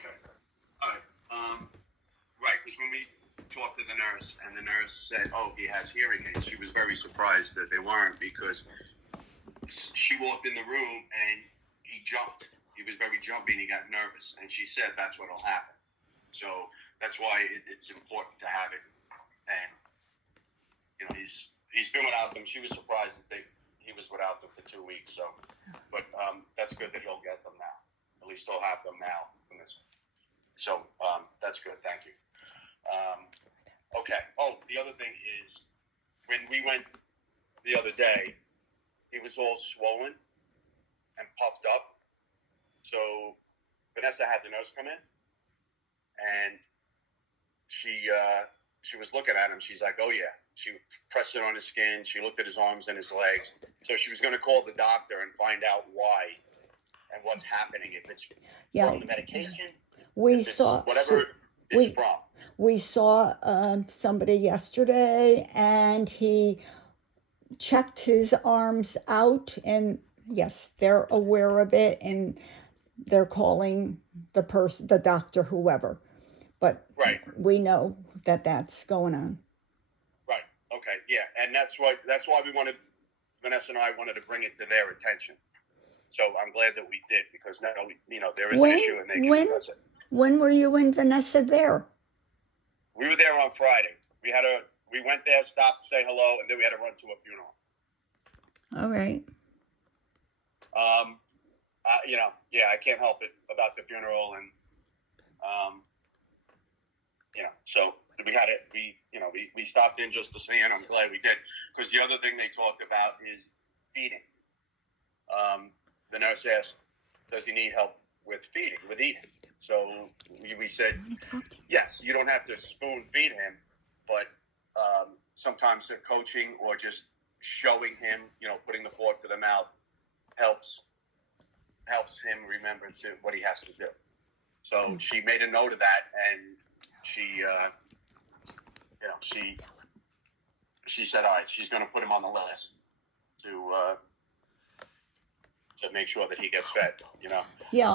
Okay. All right. Right, because when we talked to the nurse, and the nurse said, "Oh, he has hearing aids," she was very surprised that they weren't, because she walked in the room and he jumped. He was very jumpy and he got nervous, and she said that's what'll happen. So that's why it's important to have it. And he's been without them. She was surprised that he was without them for 2 weeks. So, but that's good that he'll get them now. At least he'll have them now from this. So that's good. Thank you. Okay. Oh, the other thing is, when we went the other day, it was all swollen and puffed up. So Vanessa had the nurse come in, and she was looking at him. She's like, "Oh yeah." She pressed it on his skin. She looked at his arms and his legs. So she was going to call the doctor and find out why and what's happening. If it's from the medication, we saw whatever it's from. We saw somebody yesterday, and he checked his arms out, and yes, they're aware of it, and they're calling the doctor, whoever. But right. We know that that's going on. Right. Okay. Yeah, and that's why Vanessa and I wanted to bring it to their attention. So I'm glad that we did, because now there is an issue and they can address it. When were you and Vanessa there? We were there on Friday. We went there, stopped to say hello, and then we had to run to a funeral. All right. I can't help it about the funeral, and so we had it. We stopped in just to see, and I'm glad we did, because the other thing they talked about is feeding. The nurse asked, "Does he need help with eating?" So we said, yes, you don't have to spoon feed him, but sometimes the coaching or just showing him, putting the fork to the mouth helps him remember what he has to do. So she made a note of that, and she said, all right, she's going to put him on the list to make sure that he gets fed, Yeah,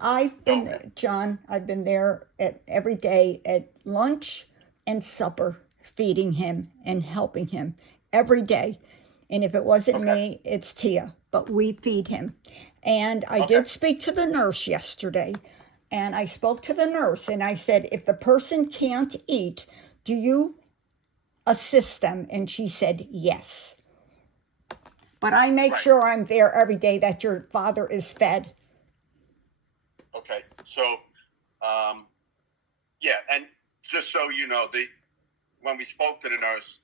I've been there every day at lunch and supper, feeding him and helping him every day. And if it wasn't me, it's Tia, but we feed him. And I did speak to the nurse yesterday, and I spoke to the nurse, and I said, if the person can't eat, do you assist them? And she said, yes. But I make sure I'm there every day that your father is fed. Okay. So, and just so you know, when we spoke to the nurse,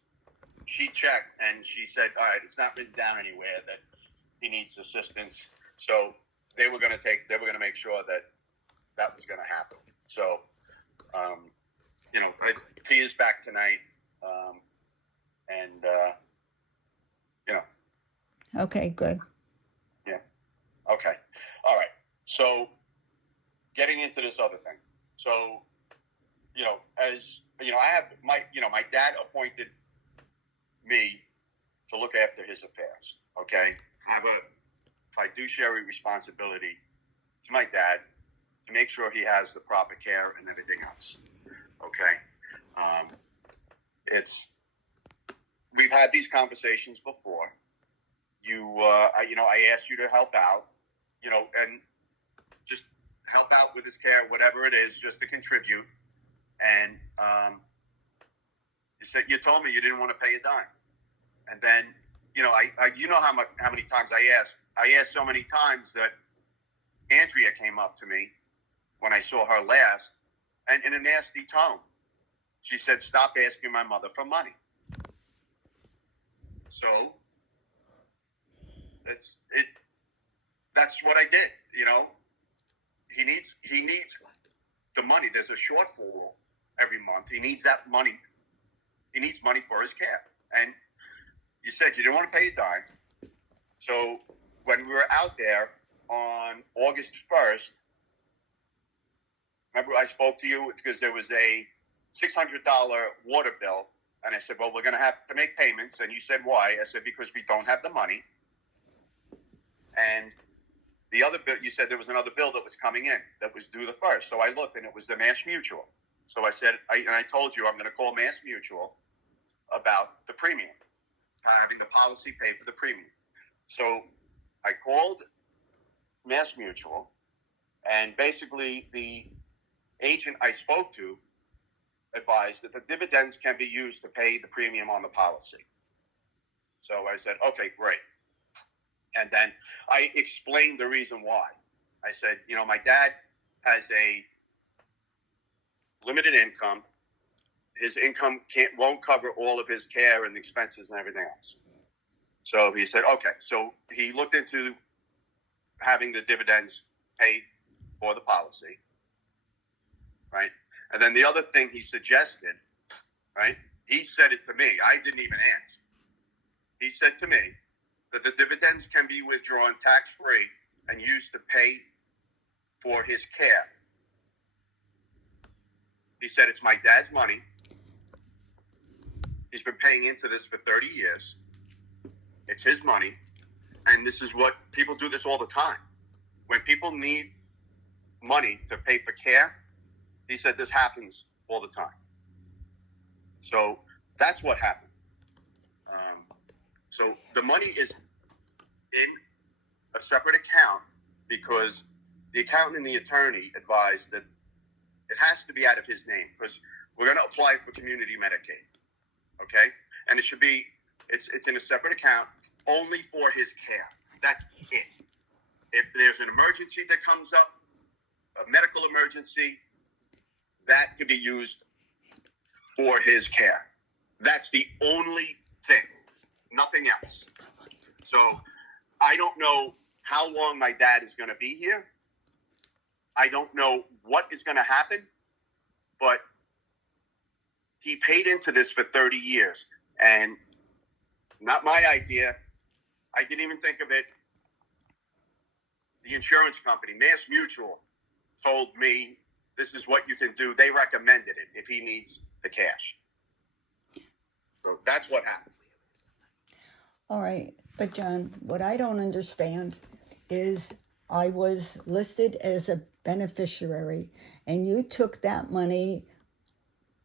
she checked and she said, all right, it's not written down anywhere that he needs assistance. So they were going to make sure that was going to happen. So, Tia's back tonight. Okay, good. Yeah. Okay. All right. So, getting into this other thing. So, as I have my dad appointed me to look after his affairs. Okay. I have a fiduciary responsibility to my dad to make sure he has the proper care and everything else. Okay. We've had these conversations before. I asked you to help out, and just help out with his care, whatever it is, just to contribute. And you told me you didn't want to pay a dime. And then, how many times I asked. I asked so many times that Andrea came up to me when I saw her last, and in a nasty tone, she said, "Stop asking my mother for money." So that's what I did. He needs the money. There's a shortfall every month. He needs that money. He needs money for his care. And you said you didn't want to pay a dime. So when we were out there on August 1st, remember I spoke to you because there was a $600 water bill. And I said, well, we're going to have to make payments. And you said, why? I said, because we don't have the money. And The other bill, you said there was another bill that was coming in that was due the 1st. So I looked, and it was the Mass Mutual. So I said, and I told you I'm going to call Mass Mutual about the premium, having the policy pay for the premium. So I called Mass Mutual, and basically the agent I spoke to advised that the dividends can be used to pay the premium on the policy. So I said, okay, great. And then I explained the reason why. I said, my dad has a limited income. His income won't cover all of his care and expenses and everything else. So he said, okay. So he looked into having the dividends paid for the policy, right? And then the other thing he suggested, right? He said it to me. I didn't even ask. He said to me that the dividends can be withdrawn tax-free and used to pay for his care. He said, it's my dad's money. He's been paying into this for 30 years. It's his money. And this is what people do this all the time. When people need money to pay for care, he said this happens all the time. So that's what happened. So the money is in a separate account because the accountant and the attorney advised that it has to be out of his name because we're going to apply for community Medicaid. Okay? And it should be, it's in a separate account only for his care. That's it. If there's an emergency that comes up, a medical emergency, that could be used for his care. That's the only thing. Nothing else. So I don't know how long my dad is going to be here. I don't know what is going to happen, but he paid into this for 30 years and not my idea. I didn't even think of it. The insurance company, Mass Mutual, told me this is what you can do. They recommended it if he needs the cash. So that's what happened. All right, but John, what I don't understand is I was listed as a beneficiary and you took that money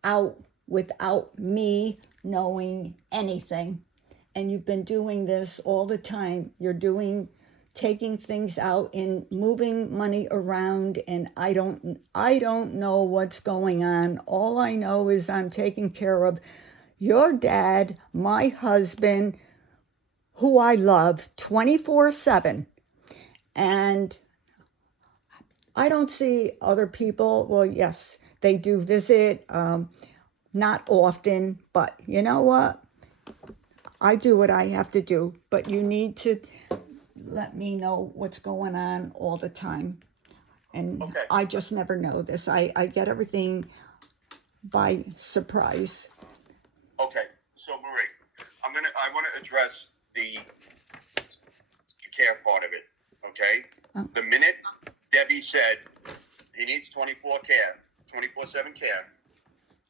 out without me knowing anything. And you've been doing this all the time. You're taking things out and moving money around, and I don't know what's going on. All I know is I'm taking care of your dad, my husband, who I love 24/7. And I don't see other people. Well, yes, they do visit, not often, but you know what? I do what I have to do, but you need to let me know what's going on all the time. And Okay. I just never know this. I get everything by surprise. Okay. So Marie, I want to address the care part of it. Okay. Oh. The minute Debbie said he needs 24/7 care,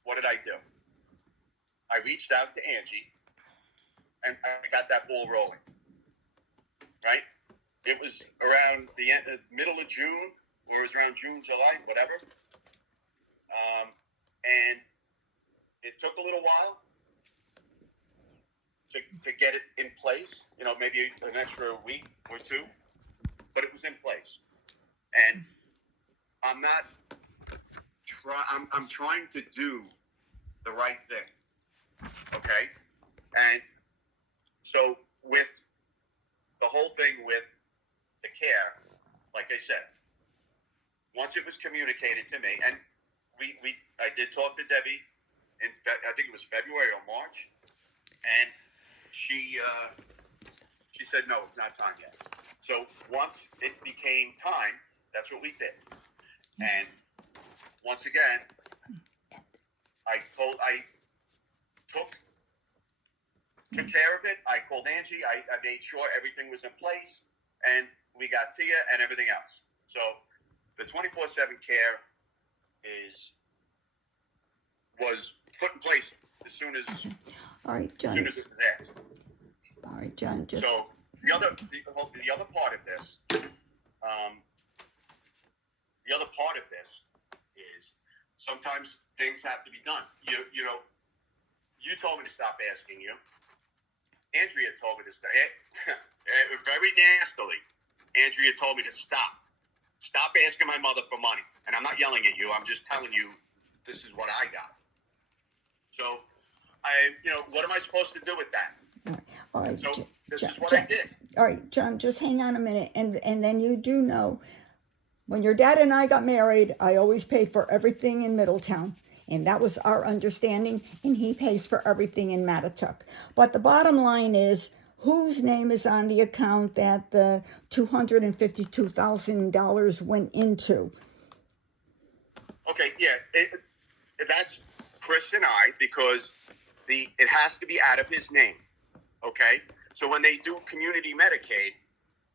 what did I do? I reached out to Angie and I got that ball rolling. Right? It was around the middle of June, or it was around June, July, whatever. And it took a little while to get it in place, maybe an extra week or two, but it was in place. And I'm trying to do the right thing. Okay? And so with the whole thing with the care, like I said, once it was communicated to me, and I did talk to Debbie I think it was February or March, and she said, no, it's not time yet. So once it became time, that's what we did. And once again, I took care of it. I called Angie. I made sure everything was in place, and we got Tia and everything else. So the 24/7 care was put in place as soon as All right, John. as soon as it was asked. All right, John. So the other part of this the other part of this is sometimes things have to be done. You know, you told me to stop asking you. Andrea told me to stop. Very nastily, Andrea told me to stop. Stop asking my mother for money. And I'm not yelling at you. I'm just telling you this is what I got. So, what am I supposed to do with that? All right. So this is what John, I did. All right, John, just hang on a minute. And then you do know, when your dad and I got married, I always paid for everything in Middletown. And that was our understanding. And he pays for everything in Mattituck. But the bottom line is, whose name is on the account that the $252,000 went into? Okay, yeah, that's Chris and I, because it has to be out of his name. Okay, so when they do community Medicaid,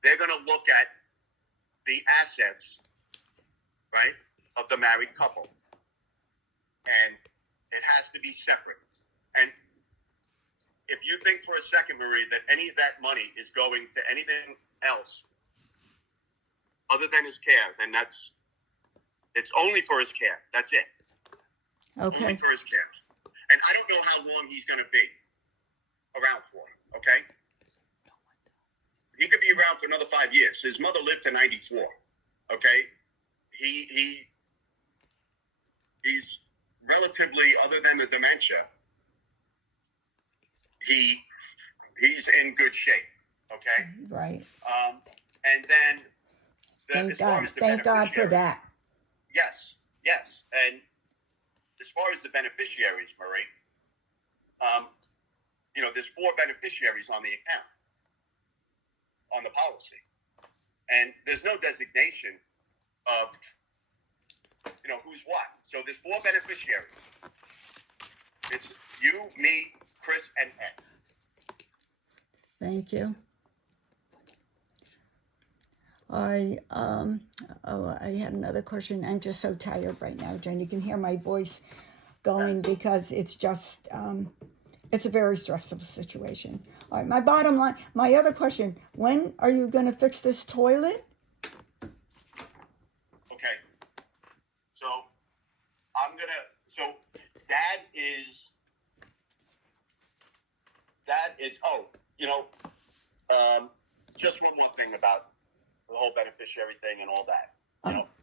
they're going to look at the assets, right, of the married couple, and it has to be separate. And if you think for a second, Marie, that any of that money is going to anything else other than his care, then it's only for his care. That's it. Okay. Only for his care. And I don't know how long he's going to be around for, okay? He could be around for another 5 years. His mother lived to 94, okay? He's relatively, other than the dementia, he's in good shape, okay? Right. And then Thank God for that. Yes. And as far as the beneficiaries, Marie, there's 4 beneficiaries on the account, on the policy. And there's no designation of, who's what. So there's 4 beneficiaries. It's you, me, Chris, and Ed. Thank you. I had another question. I'm just so tired right now, Jen. You can hear my voice going because it's just, it's a very stressful situation. All right, my other question, when are you going to fix this toilet? Okay. So just one more thing about the whole beneficiary thing and all that.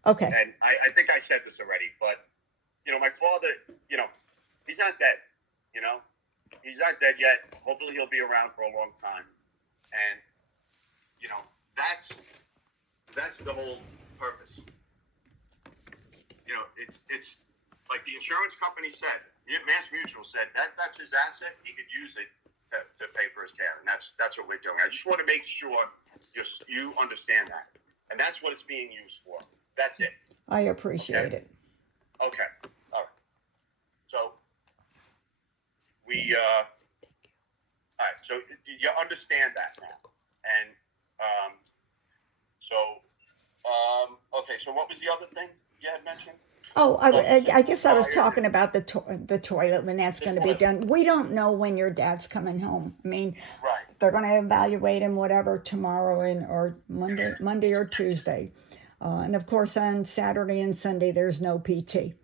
Okay. And I think I said this already, but, my father, he's not dead, He's not dead yet. Hopefully he'll be around for a long time. And, that's the whole purpose. It's like the insurance company said, Mass Mutual said, that's his asset. He could use it to pay for his care. And that's what we're doing. I just want to make sure you understand that. And that's what it's being used for. That's it. I appreciate it. Okay. All right. So all right. So you understand that now. And okay. So what was the other thing you had mentioned? Oh, I guess I was talking about the toilet, when that's going to be done. We don't know when your dad's coming home. I mean, right. They're going to evaluate him, whatever, tomorrow or Monday or Tuesday. And of course, on Saturday and Sunday, there's no PT.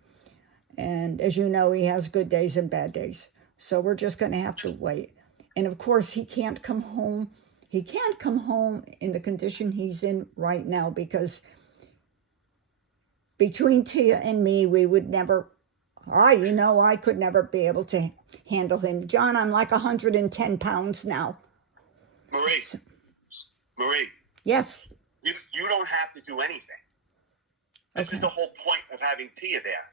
And as you know, he has good days and bad days. So we're just going to have to wait. And of course, he can't come home. He can't come home in the condition he's in right now, because between Tia and me, we would never, I could never be able to handle him. John, I'm like 110 pounds now. Marie. Yes. You don't have to do anything. This is the whole point of having Tia there.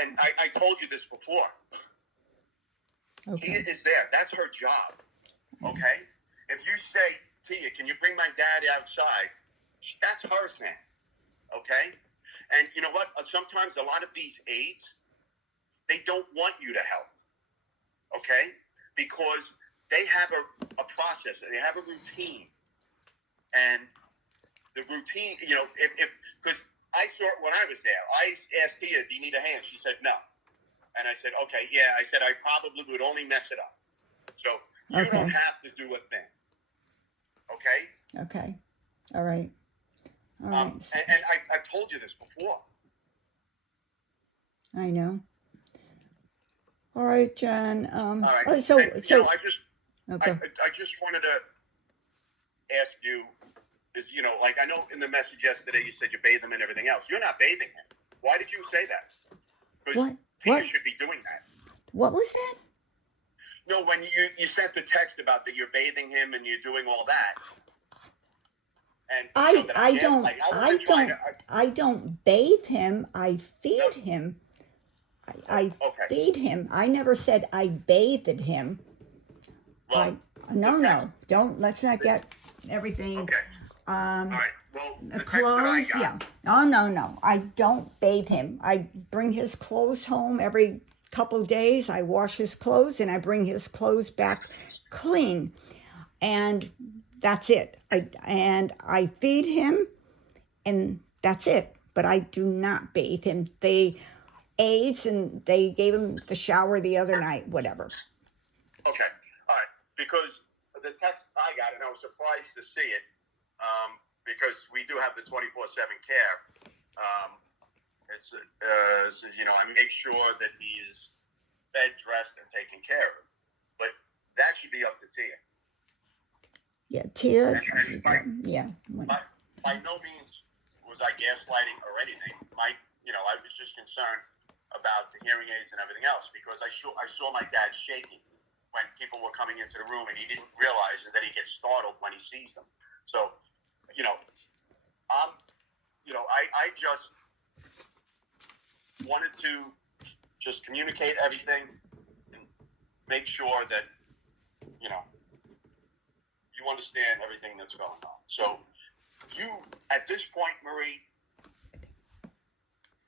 And I told you this before. Okay. Tia is there. That's her job. Okay? If you say, Tia, can you bring my dad outside? That's her thing. Okay? And you know what? Sometimes a lot of these aides, they don't want you to help. Okay? Because they have a process. They have a routine. And the routine, because I saw it when I was there. I asked Tia, do you need a hand? She said, no. And I said, okay, yeah. I said, I probably would only mess it up. So you don't have to do a thing. Okay? Okay. All right. All right. And I've told you this before. I know. All right, John. All right. Oh, I just okay. I just wanted to ask you is, like I know in the message yesterday you said you bathe him and everything else. You're not bathing him. Why did you say that? Because Tia should be doing that. What was that? No, when you sent the text about that you're bathing him and you're doing all that. And I don't bathe him. I feed him. I feed him. I never said I bathed him. Well, let's not get everything. Okay. All right. Well, the clothes, text that I got, Oh, no. I don't bathe him. I bring his clothes home every couple of days. I wash his clothes and I bring his clothes back clean. And that's it. I feed him and that's it. But I do not bathe him. They aides and they gave him the shower the other night, whatever. Okay. All right. Because the text I got, and I was surprised to see it, because we do have the 24/7 care. I make sure that he is fed, dressed, and taken care of. But that should be up to Tia. Yeah, Tia. By no means was I gaslighting or anything. I was just concerned about the hearing aids and everything else because I saw my dad shaking when people were coming into the room and he didn't realize that he gets startled when he sees them. So, I just wanted to just communicate everything and make sure that, you understand everything that's going on. So you, at this point, Marie,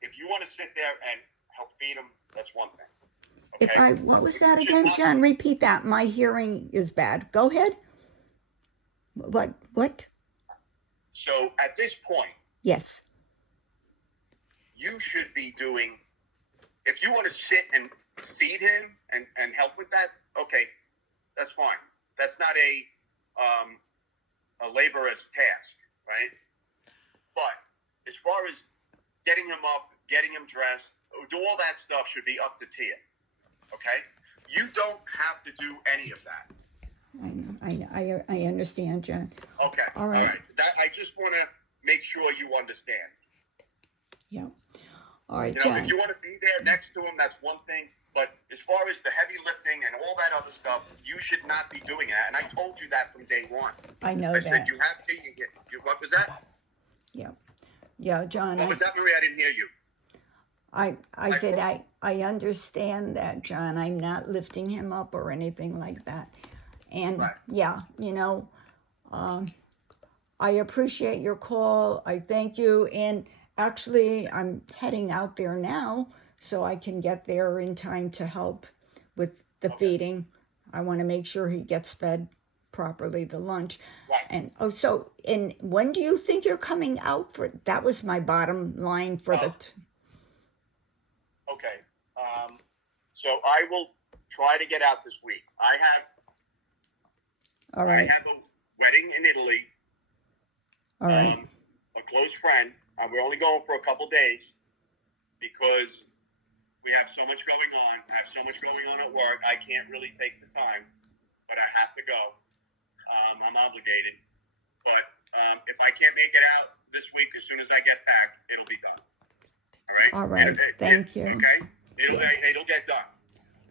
if you want to sit there and help feed him, that's one thing. Okay? What was that again, John? Repeat that. My hearing is bad. Go ahead. What? So at this point, yes, you should be doing, if you want to sit and feed him and help with that, okay, that's fine. That's not a laborious task, right? But as far as getting him up, getting him dressed, do all that stuff should be up to Tia, okay? You don't have to do any of that. I understand, John. Okay. All right. I just want to make sure you understand. Yeah. All right, John. If you want to be there next to him, that's one thing. But as far as the heavy lifting and all that other stuff, you should not be doing that. And I told you that from day one. I know that. I said you have to. What was that? Yeah. Yeah, John. What was that, Marie? I didn't hear you. I said I understand that, John. I'm not lifting him up or anything like that. And I appreciate your call. I thank you. And actually, I'm heading out there now so I can get there in time to help with the feeding. I want to make sure he gets fed properly, the lunch. Right. And when do you think you're coming out for? That was my bottom line for the. Okay. So I will try to get out this week. All right. I have a wedding in Italy. All right. A close friend. We're only going for a couple days because we have so much going on. I have so much going on at work. I can't really take the time, but I have to go. I'm obligated. But if I can't make it out this week, as soon as I get back, it'll be done. All right. All right. Thank you. Okay. It'll get done.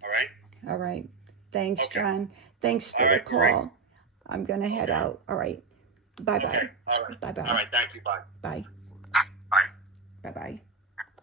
All right. All right. Thanks, Okay. John. Thanks for the call. Great. I'm gonna head out. All right. Bye bye. Okay. All right. Bye bye. All right. Thank you. Bye. Bye. Bye. Bye bye.